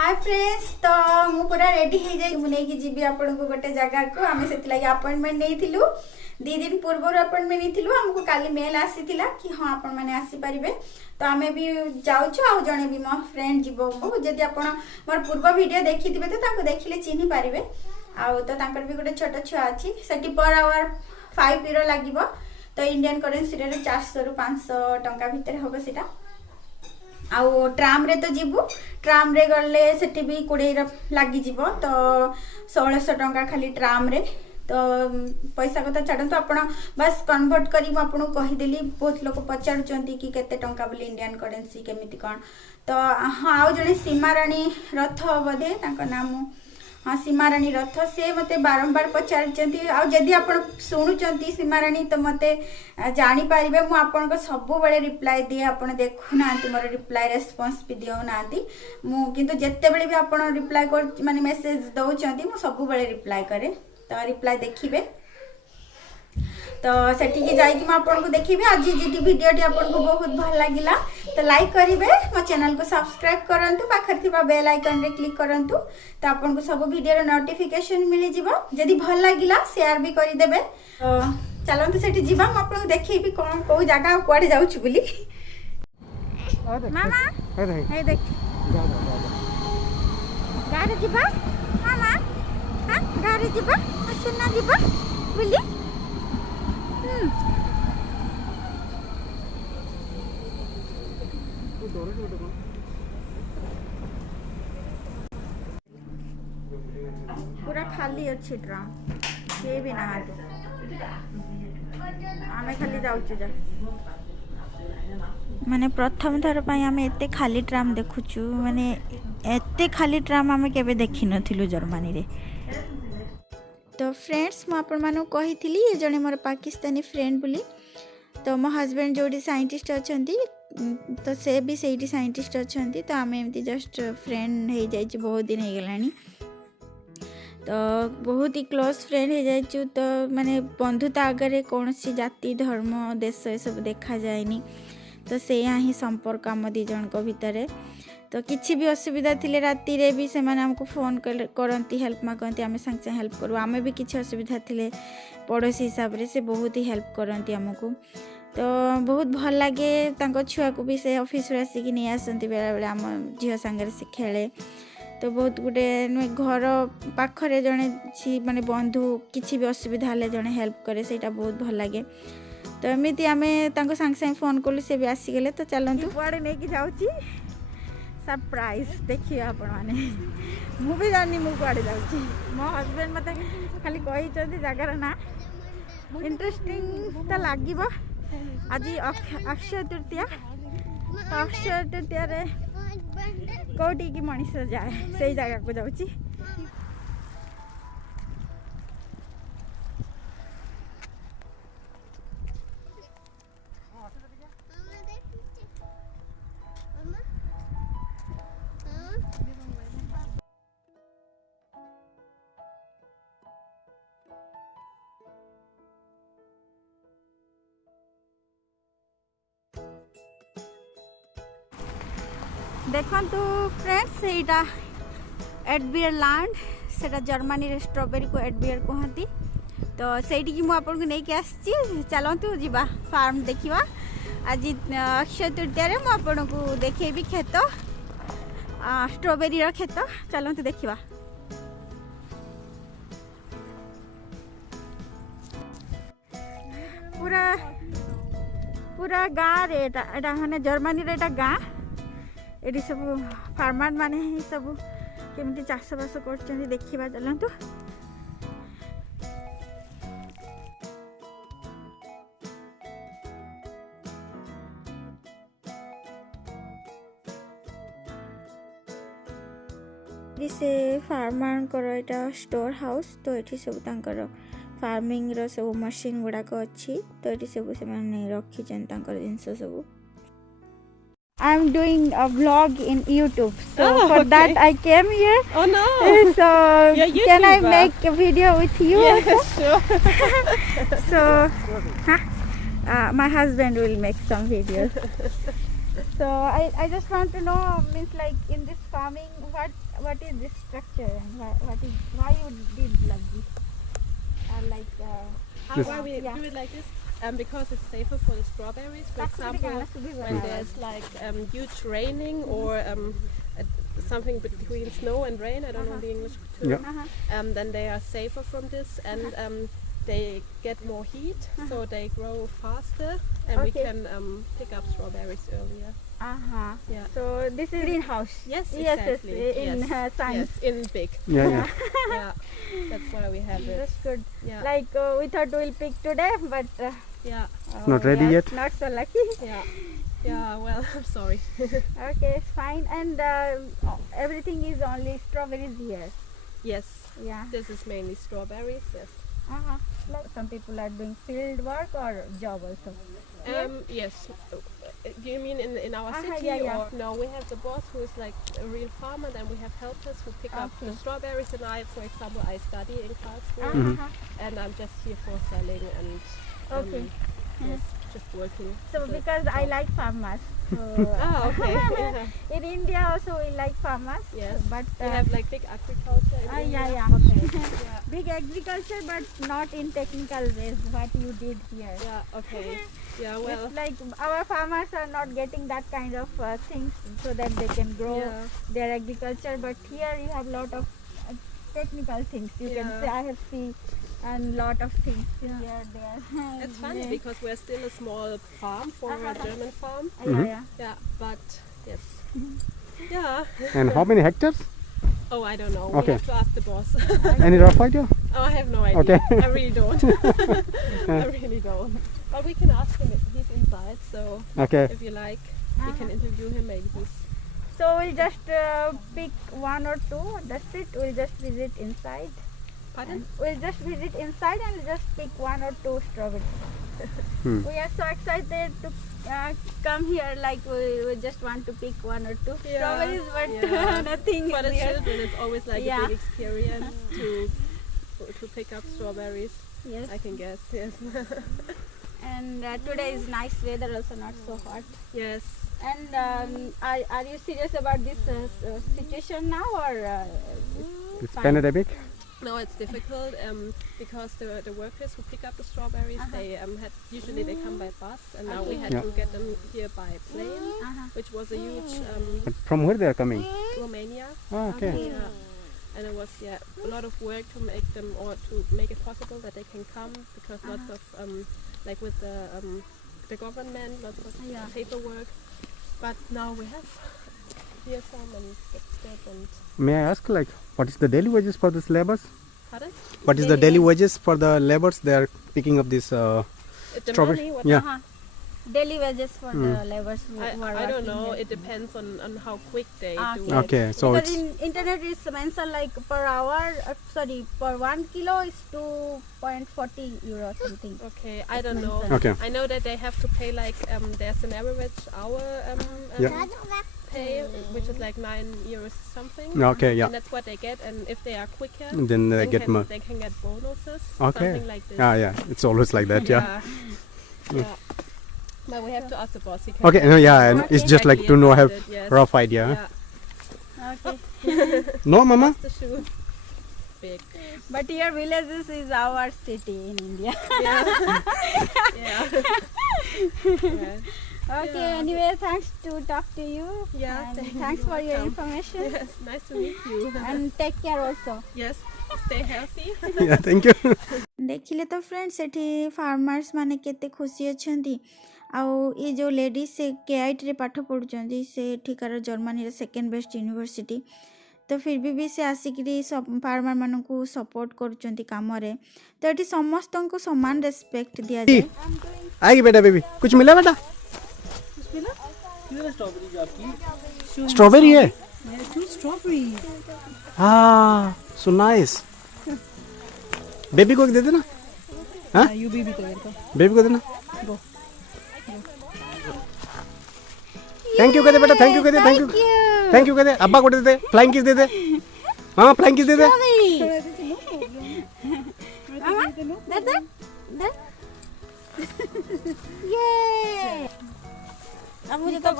Hi friends तो मु पूरा रेडी हो जाए नहीं जीवी आपण को गोटे जगह को आम से अपॉइंटमेंट नहीं थिलु 2 दिन पूर्व अपॉइंटमेंट नहीं थिलु हमको काली मेल आसीथिला कि हाँ आपण माने आसी परिबे तो आमे भी जाउछु आ जणे भी मो फ्रेंड जीवो को जदी आपण मोर पूर्व वीडियो देखिथिबे तो ताको देखिले चिन्हि पारिबे आ तो तांकर भी गोटे छोट छुआ अछि सेठी पर आवर 5 यूरो लागिबो तो इंडियन करेंसी रे 400 रु 500 टंका भितर होबो सेटा आउ ट्राम रे तो जीवु ट्राम रे गले सेठी भी 20 लगी जीवो तो 1600 टंका खाली ट्राम रे तो पैसा कथा छाड़ू आप बस कन्वर्ट करी आपको कहीदेली बहुत लोग पचारुंट कि केते टंका बोली इंडियन करेन्सी केमिति कौन तो हाँ आउ जड़े सीमाराणी रथ बोधे नाम हाँ सीमाराणी रथ से मते बारंबार पचारि आदि आप शुणुंट सीमाराणी तो मत जापारे मुझे आपन सब बड़े रिप्लाय दिए आप देखुना मोर रिप्लाय रेस्पॉन्स भी दिना मुझे जिते बड़े भी आप रिप्लाय कर माने मेसेज दौरान मुझे सब बड़े रिप्लाय करे तो रिप्लाय देखिए तो सेठी जाइए आपको देखी आज जी वीडियो आपको बहुत भल लगिला तो लाइक करेंगे मो चैनल को सब्सक्राइब करंतु पाखर थिबा बेल आइकन रे क्लिक करंतु तो आपको सब वीडियो नोटिफिकेशन मिल जिवो जदी भल लगिला शेयर भी कर देबे तो चलंतु सेठी जीवा म आपको देखिबी कोन को जगह कुआडे जाउछु बोली मामा हे देख गारे जीवा मामा हां गारे जीवा सुना जीवा बोली पूरा खाली अच्छी ट्राम के भी ना आमे खाली जाउछु जा माने प्रथम थर पई आमे एते खाली ट्राम देखुछु माने एते खाली ट्राम आमे केबे देखि नथिलु जर्मनी रे तो फ्रेंड्स मु आपण मानु कहिथिली ए जने मोर पाकिस्तानी फ्रेंड बोली तो मो हस्बैंड जोड़ी साइंटिस्ट अछंती तो से भी सेठी साइंटिस्ट अछंती तो आमे एमती जस्ट फ्रेंड हो जाई बहुत दिन हो गलानी तो बहुत ही क्लोज फ्रेंड हो जाइछु तो माने बंधुता आगे कौन सी जाति धर्म देश ये सब देखा जाएनी तो से यहाँ ही संपर्क आम दी जन को भितर तो किसी भी असुविधा थिले राति रे भी से माने हमको फोन करती हेल्प मागती आम संग संग हेल्प करूँ आम भी किसी असुविधा थिले पड़ोसी हिसाब से से बहुत ही हेल्प करती आमको तो बहुत भल लगे तांको छुआ को भी से ऑफिस रे आसिक नहीं आसती बेला बेला आम झील सांगे से खेले तो बहुत गुटे घर पाखरे जड़े माने बंधु किसी भी असुविधा हेल्ले जड़े हेल्प करे सेटा बहुत भल लगे तो एमती आम सांगे सांगे फोन कलु से भी आसीगले तो चलतु कुआड़े नहीं कि जाऊँगी सरप्राइज देखिए आपण माने मु भी जानी मु कुआड़े जाऊँगी मो हस्बैंड मत खाली कही जगार ना इंटरेस्टिंग तो लगे आज अक्षय तृतीया तो अक्षय तृतीया रे कौटी की मनीष जाए से जगह को जाऊँगी देखंतु फ्रेंड्स एटा एडबियर लैंड सेटा जर्मनी रे स्ट्रॉबेरी को एडबियर कहती तो सेठी की मु आपन को नै के आछि चलंतु जीवा फार्म देखिवा आज अक्षय तृतीया रे मु आपन को देखेबी खेत स्ट्रॉबेरी रो खेत चलंतु देखिवा पूरा पूरा गाँ रे एटा माने जर्मनी रे एटा गाँ ये सब फार्मर माने ही सब केमती चाष बास कर देखा चलतु से फार्मर को स्टोर हाउस तो ये सब तांकर फार्मिंग रो सब मशीन गुड़ाक अच्छी तो ये सब से रखी जिनस सब I'm doing a vlog in YouTube, so for okay. that I came here. Oh no! So can I make a video with you? Yes, sure. So, my husband will make some videos. So I just want to know, means like in this farming, what is this structure? And why you did like this? Why we do it like this? Because it's safer for the strawberries. For example, when there's like huge raining or something between snow and rain, I don't know the English term, then they are safer from this, and they get more heat, so they grow faster, and we can pick up strawberries earlier. Yeah. So this is greenhouse. Yes, exactly. In science. Yes, in big. Yeah. Yeah, that's why we have it. That's good. Yeah. Like we thought we'll pick today, but Yeah. Not ready we are yet? Not so lucky. Yeah. Yeah. Well, I'm sorry. Okay, it's fine. And everything is only strawberries here. Yes. Yeah. This is mainly strawberries. Yes. Like some people are doing field work or job also. Yes. Do you mean in our city? Yeah. Or no? We have the boss who is like a real farmer. Then we have helpers who pick up the strawberries. And I, for example, I study in Karlsruhe, and I'm just here for selling and yes, just working. So because I like farmers. So okay. in India also we like farmers. Yes. But we have like big agriculture in India. yeah. Okay. Big agriculture, but not in technical ways. What you did here. Yeah. Okay. Yeah. Well. It's like our farmers are not getting that kind of things so that they can grow their agriculture. But here you have lot of technical things. You can say I have seen and lot of things here there. It's funny because we're still a small farm for a German farm. Yeah. But yes. Yeah. And how many hectares? Oh, I don't know. Okay. We have to ask the boss. Any rough idea? Oh, I have no idea. Okay. I really don't. I really don't. But we can ask him if he's inside. So if you like, we can interview him. Maybe he's. So we'll just pick one or two. That's it. We'll just visit inside. Pardon? We'll just visit inside and just pick one or two strawberries. We are so excited to come here. Like we just want to pick one or two strawberries, but nothing. For the here. children, it's always like a big experience to pick up strawberries. Yes. I can guess. Yes. And today is nice weather, also not so hot. Yes. And are you serious about this situation now, or It's pandemic. No, it's difficult because the workers who pick up the strawberries, they usually they come by bus, and now we had to get them here by plane, which was a huge But from where they are coming? Romania. Oh, okay. Yeah. And it was a lot of work to make them or to make it possible that they can come because lots of like with the government, lots of paperwork. But now we have here some, and that's good. And May I ask, like, what is the daily wages for these laborers? pardon? What is the daily wages for the laborers? They are picking up this The strawberry. money, what daily wages for the laborers who are I don't working know. here? It depends on how quick they do it. Okay, so Because it's in internet is mentioned like per hour, per 1 kilo is 2.40 euro something. Okay, I don't know. Okay. I know that they have to pay like there's an average hour pay, which is like 9 euros something. okay. Yeah. And that's what they get. And if they are quicker, Then they get more. they can get bonuses. Okay. Something like this. Yeah. It's always like that. Yeah. Yeah. But we have to ask the boss. He can Okay. No. Yeah. And it's just like to know, have about it, yes. rough idea. Yeah. Okay. No, Mama. The shoe. Big. But here villages is our city in India. Yeah. Yeah. Okay, anyway, thanks to talk to you. Yeah, And thank thanks you. for your Welcome. information. Yes, nice to meet you. And take care also. Yes, stay healthy. Yeah. Thank you. देखिले तो friends सेठी farmers माने केते खुशी अछंती आउ ये जो ladies से KIT रे पाठ पढुचंदी से ठिकार जर्मनी रे सेकंड बेस्ट यूनिवर्सिटी तो फिर भी से आसिकरी फार्मर मान को सपोर्ट करुचंती काम रे तो एठी समस्त को समान रेस्पेक्ट दिया जाए आएगी बेटा बेबी कुछ मिला बेटा स्ट्रॉबेरी है हाँ सो नाइस बेबी को दे देना हाँ बेबी को देना थैंक यू कहते बेटा थैंक यू कहते थैंक यू कहते अब्बा को दे दे फ्लाइंग किस दे दे हाँ फ्लाइंग किस दे दे अब मुझे तो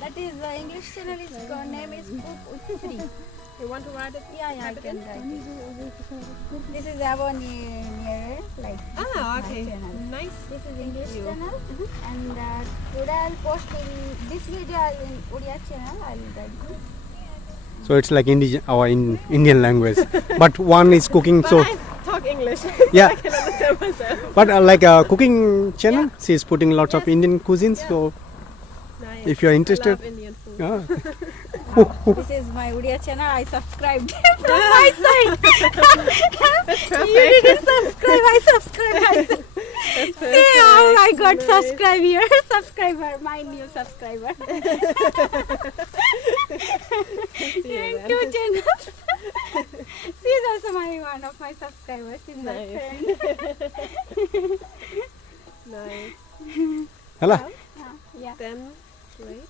That is the English channel. Is name is Cook with Free. You want to write it? Yeah, I Type it can in? write it. This is our near like. This is Ah, my okay. channel. Nice. This is English you. channel, and today I'll post in this video in Odia channel. I'll write it. So it's like Indian language. But one is cooking, But so I talk English. Yeah. I can understand myself. but like a cooking channel, she is putting lots of Yes. Indian cuisines. Yeah. So Nice. If you are interested- I love Indian food. yeah. This is my Odia channel. I subscribed from my side. You didn't subscribe. I subscribed myself. See how I got Nice. subscriber, my new subscriber. See you then. Two channels. She is also one of my subscribers. She's my Nice. friend. Nice. Hello. Yeah. Then, great.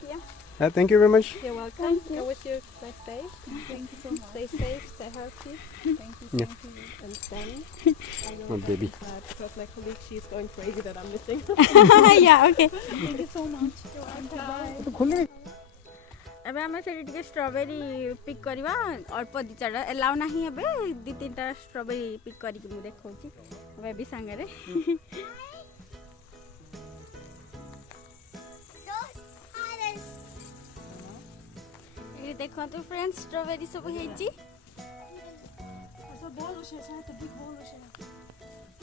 Thank you very much. You're welcome. Thank you. I wish you a nice day. Thank you so much. Stay safe, stay healthy. Thank you. Yeah. And then I will Oh, baby. because my colleague, she's going crazy that I'm missing. Yeah, okay. Thank you so much. ଏବେ ଆମେ ସେଠି ଟିକେ strawberry pick କରିବା ଅଳ୍ପ ଦୁଇ ଚାରିଟା allow ନାହିଁ ଏବେ ଦୁଇ ତିନିଟା ଷ୍ଟ୍ରବେରୀ ପିକ୍ କରିକି ମୁଁ ଦେଖାଉଛି ବେବି ସାଙ୍ଗରେ ଏଇ ଦେଖନ୍ତୁ ଫ୍ରେଣ୍ଡସ୍ ଷ୍ଟ୍ରବେରୀ ସବୁ ହେଇଛି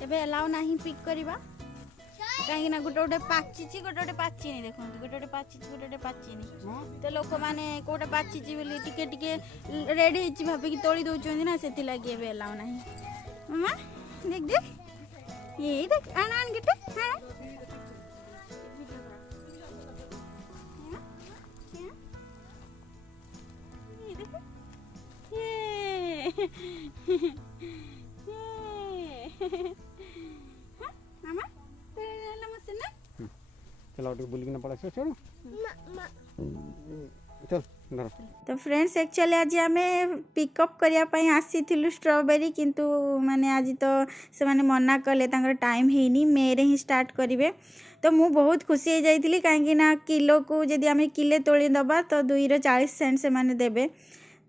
ଏବେ ଏଲାଉ ନାହିଁ ପିକ୍ କରିବା କାହିଁକି ନା ଗୋଟେ ଗୋଟେ ପାଚିଛି ଗୋଟେ ଗୋଟେ ପାଚିନି ଦେଖନ୍ତୁ ଗୋଟେ ଗୋଟେ ପାଚିଛି ଗୋଟେ ଗୋଟେ ପାଚିନି ତ ଲୋକମାନେ କୋଉଟା ପାଚିଛି ବୋଲି ଟିକେ ଟିକେ ରେଡି ହେଇଛି ଭାବିକି ତୋଳି ଦଉଛନ୍ତି ନା ସେଥିଲାଗି ଏବେ ଏଲାଉ ନାହିଁ ମାମା ଦେଖ ଦେଖ ଏଇ ଦେଖ ଆଣ ଆଣ ଗୋଟେ ଆଣ ଏଇ ଦେଖ ମାମା चलो बुलिकिना पड़ा छोड़ चल धर तो फ्रेंड्स एक्चुअली आज आम पिकअप करने आसीलु स्ट्रॉबेरी किंतु माने आज तो से माने मना कले टाइम है मे रे ही स्टार्ट करेंगे तो मु बहुत खुशी हो जाइली कहीं किलो को जदि आम किले तोली दबा तो 2.40 सेंट से माने देबे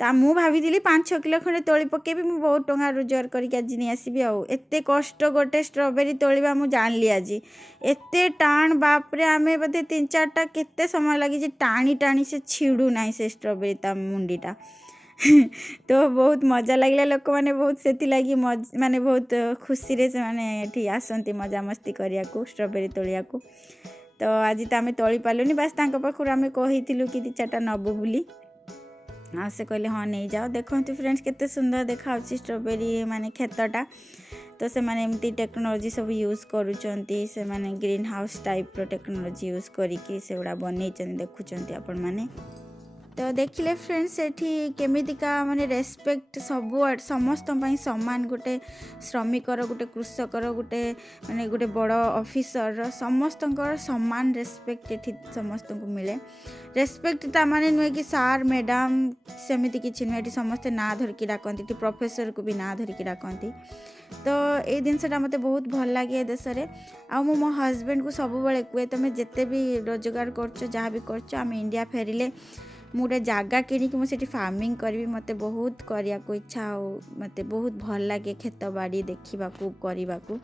तो मु भाभी 5-6 किलो खंडे तोली पकेबी मु बहुत टंका रोजगार करके आज नहीं आसबि आते कष्ट गोटे स्ट्रॉबेरी तोलिबा मु जानली आज एते टाण बापरे आमे बते 3-4टा केते समय लगी जे टाणी टाणी से छिड़ू नाही से स्ट्रॉबेरी ता मुंडीटा तो बहुत मजा लगला लोक माने बहुत सेति लागी माने बहुत खुशी रे से माने एठी आसंती मजा मस्ती करिया को स्ट्रॉबेरी तोलिया को तो आज तो आमे तोली पालुनी बस तांको पाखुर आमे कहिथिलु कि 2-4टा नबो बुली हाँ से कहले हाँ नहीं जाओ देखो फ्रेंड्स केते सुंदर देखा स्ट्रॉबेरी माने खेतटा तो से माने एमती टेक्नोलोजी सब यूज करूचंती से माने ग्रीन हाउस टाइप रो टेक्नोलोजी यूज करिकी से उडा बनै चंती देखुचंती आपण माने तो देखिले फ्रेंड्स एठी केमितिका माने रेस्पेक्ट सब समस्त पई समान गोटे श्रमिकर गोटे कृषकर गोटे माने गोटे बड़ ऑफिसर समस्तंकर समान रेस्पेक्ट एठी समस्त को मिले रेस्पेक्ट ता माने नुए कि सार मैडम सेमिति किछि नुए एठी समस्त ना धरकी डाकंती एठी प्रोफेसर को भी ना धरकी डाकंती तो ये जिनसा मत बहुत भल लगे देश में आ मो हजबैंड को सब बेले कहे तुम जिते भी रोजगार कर जहाँ भी कर इंडिया फेरिले मुझे जगह किणी मुझे फार्मिंग करी मत बहुत करने को इच्छा हो मत बहुत भल लगे खेत बाड़ी देखा करने को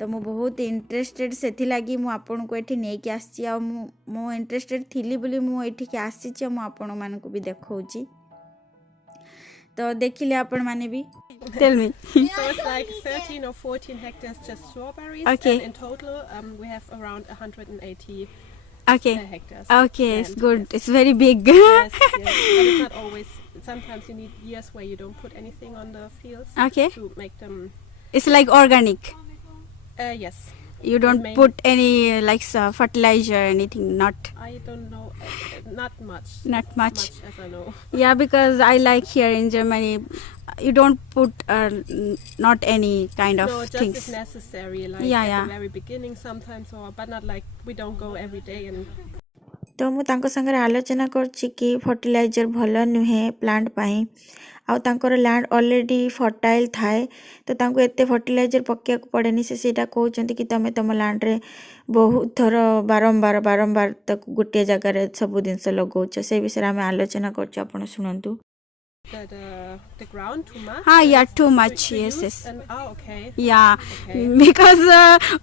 तो मु बहुत इंटरेस्टेड से लगी मुझे को ये नहीं आसी मु इंटरेस्टेड थी बोली मुझे आसी आपण मान को भी देखा तो देखिले आपण माने भी Tell me. So it's like 13 or 14 hectares just strawberries. Okay. And in total, we have around 180 Okay. hectares. Okay, it's land, good. yes. It's very big. Yes, yes. But it's not always. Sometimes you need years where you don't put anything on the fields Okay. to make them. It's like organic. Yes. You don't Main- put any like fertilizer or anything. Not I don't know. Not much. Not much. as I know. Yeah, because I like here in Germany, you don't put not any kind of No, just things. if necessary. Like Yeah, at yeah. the very beginning sometimes, but not like we don't go every day and. तो मु तांको संगे आलोचना करछि कि fertiliser भल नुहे plant पाई आउ तांकर लैंड ऑलरेडी फर्टाइल थाए तो तांको एते फर्टिलाइजर पकेया को पड़ेनी से सेटा कहउचंती कि तमे तम लैंड रे बहुत थर बारंबार तक गोटे जगह रे सब जिनस लगौछ से विषय में आलोचना करछु आपण सुनंतु That the ground too much? yeah, too to- much, to yes, use? yes. And, okay. Yeah, Okay. because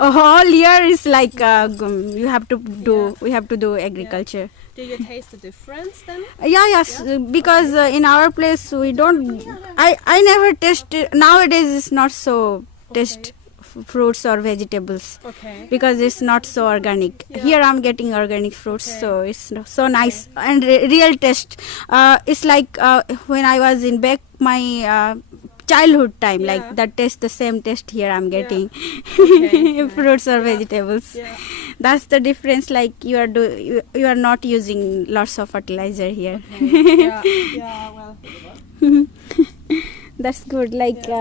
a whole year is like you have to do we have to do agriculture. Do you taste the difference then? Yes, because in our place we don't. I never taste nowadays. It's not so taste fruits or vegetables Okay. because it's not so organic. Yeah. Here I'm getting organic fruits, Okay. so it's so nice and real taste. It's like when I was in back my childhood time, Yeah. like that taste, the same taste here I'm Yeah. getting. Okay. Fruits or Yeah. vegetables. Yeah. That's the difference. Like you are not using lots of fertilizer here. Okay. Yeah. Yeah. Well. That's good. Like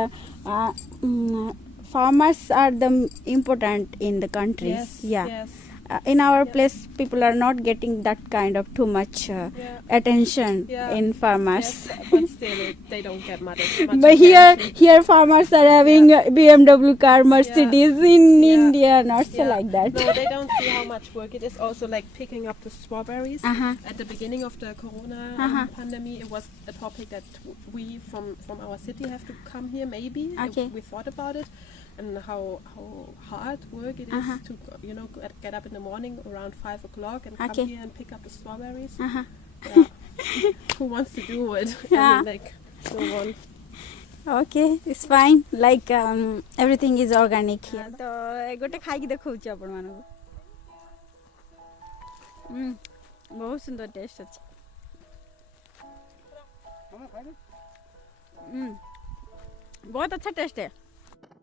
farmers are the important in the countries. Yes. Yeah. Yes. In our Yeah. place, people are not getting that kind of too much Yeah. attention Yeah. in farmers. Yes, but still, they don't get much. But attention. here farmers are having BMW car, Mercedes in Yeah. India, not so Yeah. like that. No, they don't see how much work it is. Also, like picking up the strawberries. Uh-huh. At the beginning of the Corona pandemic, it was a topic that we from our city have to come here. Maybe Okay. we thought about it, and how hard work it is to get up in the morning around 5 o'clock and Okay. come here and pick up the strawberries. Uh-huh. Yeah. Who wants to do it? I Yeah. mean, like no one. Okay, it's fine. Like everything is organic here. तो गोटे खाई देखौछि आपण मानको बहुत सुंदर test अछि बहुत अच्छा टेस्ट है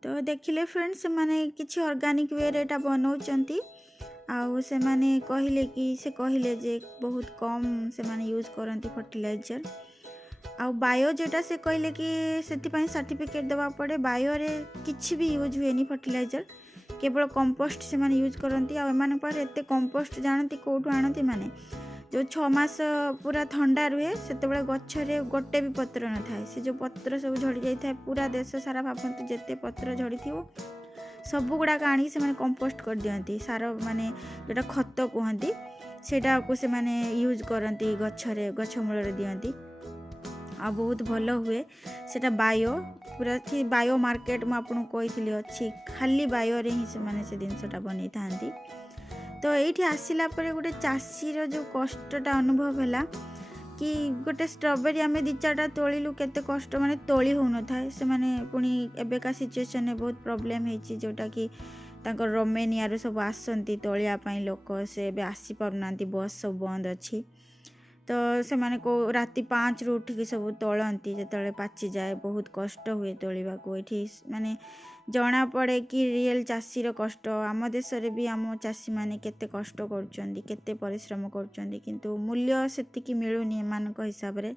तो देखिले फ्रेंड्स माने किछि ऑर्गेनिक वे रे एटा बनाउचंती आउ से माने कहले जे बहुत कम से माने यूज करंती फर्टिलाइजर आउ बायो जेटा से कहले कि सेति सर्टिफिकेट देवा पड़े बायो रे किछि भी यूज हुएनी फर्टिलाइजर केवल कंपोस्ट से माने यूज करंती आ एमान पर एते कंपोस्ट जानती कोठु आनती माने जो 6 मास पूरा ठंडा रुहे सेतेबेले गच्छरे गोटे भी पत्र न थाए से जो पत्र सब झड़ी जाई थाए पूरा देश सारा भाबंतु जेते पत्र झड़ी थिवो सब गुडा आनी से माने कंपोस्ट कर दियंती सार माने जेटा खत कहंती सेटा को से माने यूज करंती गछ मूल रे दियंती आ बहुत भल हुए सेटा बायो पूरा थी बायो मार्केट में आपन कहितली अछि खाली बायो रे ही से माने से दिनसटा बनै थांती तो ये आसला पर गोटे चाषीर जो कष्टटा अनुभव है कि गोटे स्ट्रॉबेरी आम 2-4टा तोड़ू केते कष्ट माने तोली हो न थाए से माने पुणी एबेका सिचुएशन में बहुत प्रॉब्लम है जोटा कि तांकर रोमेनिया सब आसती तोलिया पाई लोक से एबे आसी पारनांती बस सब बंद अच्छी तो से माने को राति 5 रू उठिक सब तोलती जो पाची जाए बहुत कष्ट हुए तोलिबा को एठी माने जना पड़े कि रियल चाषीर कष्ट आम देश रे भी आम चाषी माने केते कष्ट करुचंदी केते परिश्रम करुचंदी किंतु मूल्य सेतिकी मिलुनी एमानक हिसाब रे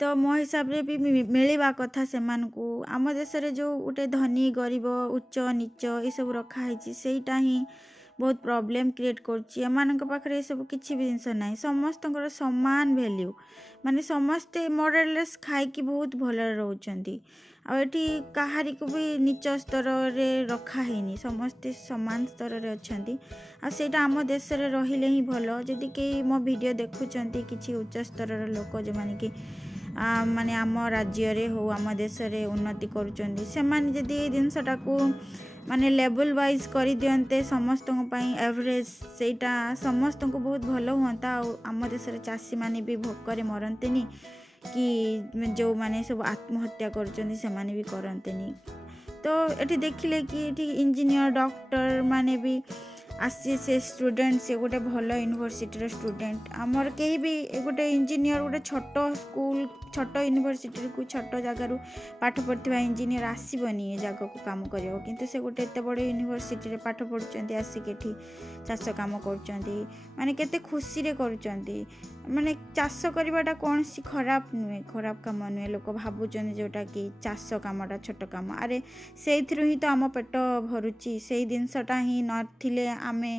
तो मो हिसाब रे भी मिलवा कथा से मानकू आम देश रे जो उटे धनी गरीब उच्च नीच ये सब रखा है सेटा ही बहुत प्रॉब्लम क्रिएट करछि एमानक पाखरे सब किछि भी जिंस नै समस्तଙ୍କର समान वैल्यू माने समस्ते मॉडललेस खाई कि बहुत भल रहउचंदी आ एठी कहारी को भी नीच स्तर रे रखा हैनी समस्ते समान स्तर रे अछंती आ सेटा आम देश रे रहिले ही भलो जदि के मो वीडियो देखुचंती किछि उच्च स्तर रे लोक जे माने कि माने आम राज्य रे हो आम देश रे उन्नति करूचंदी से माने जदि जिनसटा को माने लेवल वाइज कर दियंते समस्त एवरेज सेटा समस्त को बहुत भल हुंता आम देश रे चाषी माने भी भोकरे मरंतेनी कि जो माने सब आत्महत्या करचंदी से माने भी करंतेनी तो एठी देखिले कि एठी इंजीनियर डॉक्टर माने भी आसी से स्टूडेंट से गोटे भल यूनिवर्सिटी स्टूडेंट आमर कहीं भी गोटे इंजीनियर गोटे छोट स्कूल छोट यूनिवर्सिटी को छोट जगार पाठ पढ़ा इंजीनियर आसबनी ये जगह को काम करियो किंतु से गोटे एत बड़ यूनिवर्सिटी रे पाठ पढ़ुचंती आसिक एठी चाष काम करुचंती माने केते खुशी रे करुचंती माने चाष करवाटा कौन सी खराब नुहे खराब काम नुहे लोक भावुचंती जोटा कि चाष कामटा छोट काम अरे से ही तो आम पेट भरुची से जिनसटा ही नथिले आमे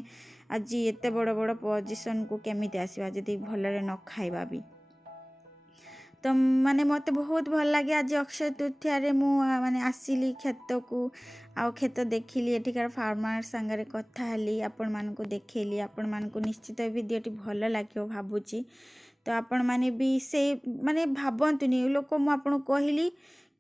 आज एते बड़ बड़ पोजिशन को केमिति आसीबा जदि भलरे न खाइबा भी। तो माने मते बहुत भल लगे आज अक्षय तृतीया रे मु माने आसिली खेत को आउ खेत देखिली एठिकार फार्मर संगे कथा हली आपण मान को देखैली आपण मान को निश्चित वीडियोटी भल लागियो भाबुची। तो आपण माने भी से माने भाबंतुनी लोक मु आपण कहली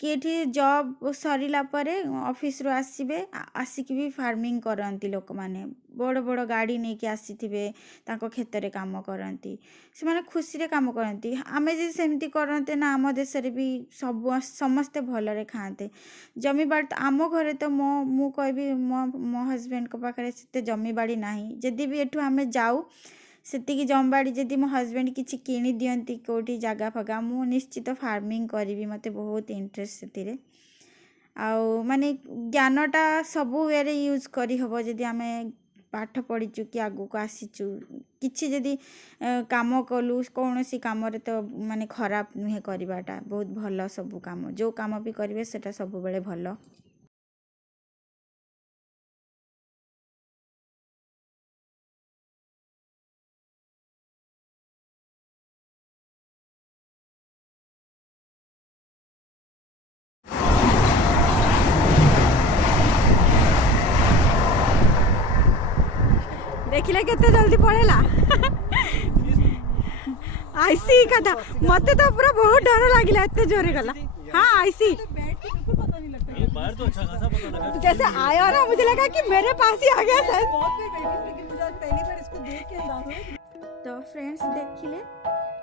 कि एठी जॉब सरिला परे ऑफिस रो आसीबे आसिक भी फार्मिंग करंती लोक माने बड़ बड़ गाड़ी नहीं कि आसीथिबे ताको खेत रे काम करंती से माने खुशी रे काम करंती। आमे जे सेमती करंते ना आम देश रे भी सब समस्ते भल रे खाते जमी बाड़ी आम घरे तो मु कहबी मो हस्बैंड को पाखरे सेते जमी बाड़ी नाही जदि भी एठू आमे जाऊ सेतिकी जमबाड़ी जदि मो हस्बैंड किछि किनी दियंती कोठी जागा फगा मु निश्चित फार्मिंग करी मते बहुत इंटरेस्ट सेतिरे आउ माने ज्ञानटा सबु वे यूज करी हबो जदि आमे पाठ पढ़ीचु कि आगु को आसीचु किछि जदि काम कलु कौनसी काम रे तो माने खराब नुहे करिबाटा बहुत भल सब काम जो काम भी करिवे सेटा सब बेले भल। देखिले केते जल्दी पळेला आईसी कथा मते तो पूरा बहुत डर लागिला एते जोरे गला। हाँ आईसी बाहर तो अच्छा खासा पता लगा। जैसे आया ना मुझे लगा कि मेरे पास ही आ गया सर। पहली बार इसको देख के अंदाजा है। तो फ्रेंड्स देखिले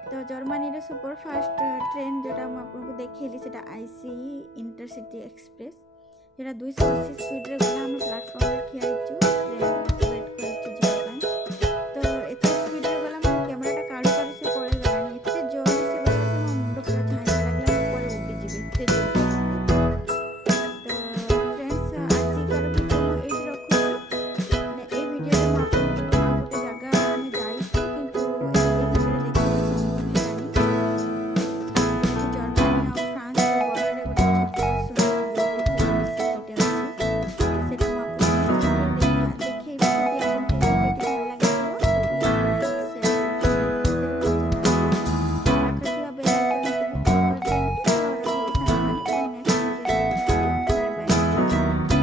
तो जर्मनी रे सुपर फास्ट ट्रेन जोटा मु आपको देखैली सेटा आईसी इंटरसिटी एक्सप्रेस जेटा 280 स्पीड रे गला हम प्लेटफॉर्म रे ठिया आइछु ट्रेन